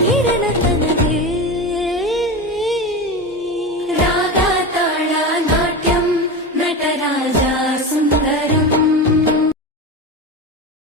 ಹಿರಲದ